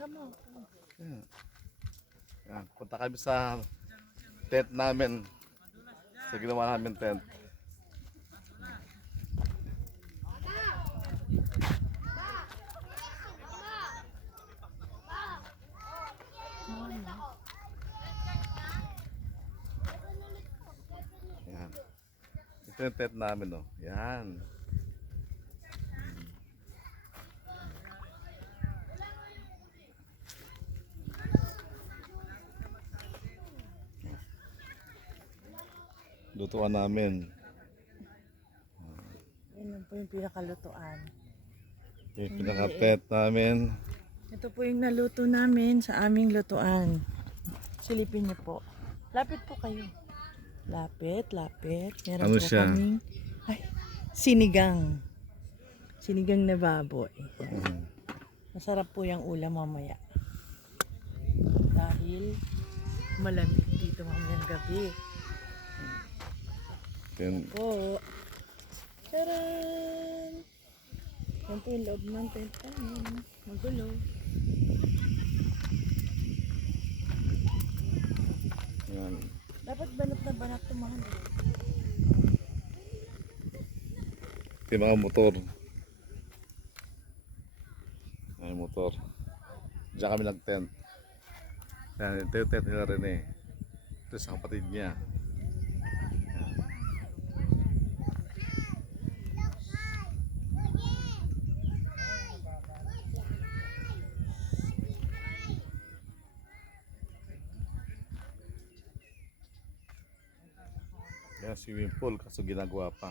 Yan. Yan. Punta kami sa tent namin. Sa ginawa namin tent. Yan. Ito yung tent namin, oh. Yan. Lutuan namin. Yan po yung pinakalutuan. Yung pinaka-tent namin. Ito po yung naluto namin sa aming lutuan. Silipin niyo po. Lapit po kayo. Lapit. Meron Ano po siya? kaming sinigang. Sinigang na baboy. Yan. Masarap po yung ulam mamaya. Dahil malamig dito mamayang gabi. Yan. Po. Taran! Yan po yung loob ng tent. Ayun. Magulo. Yan. Dapat banat na banat ito mga nila. Ito yung mga motor. Ay, motor. Diyan kami nag-tent. Yan, ito yung tent nila rin eh. Ito sa kapatid niya. Yan. Yan, swimming pool kaso ginagawa pa.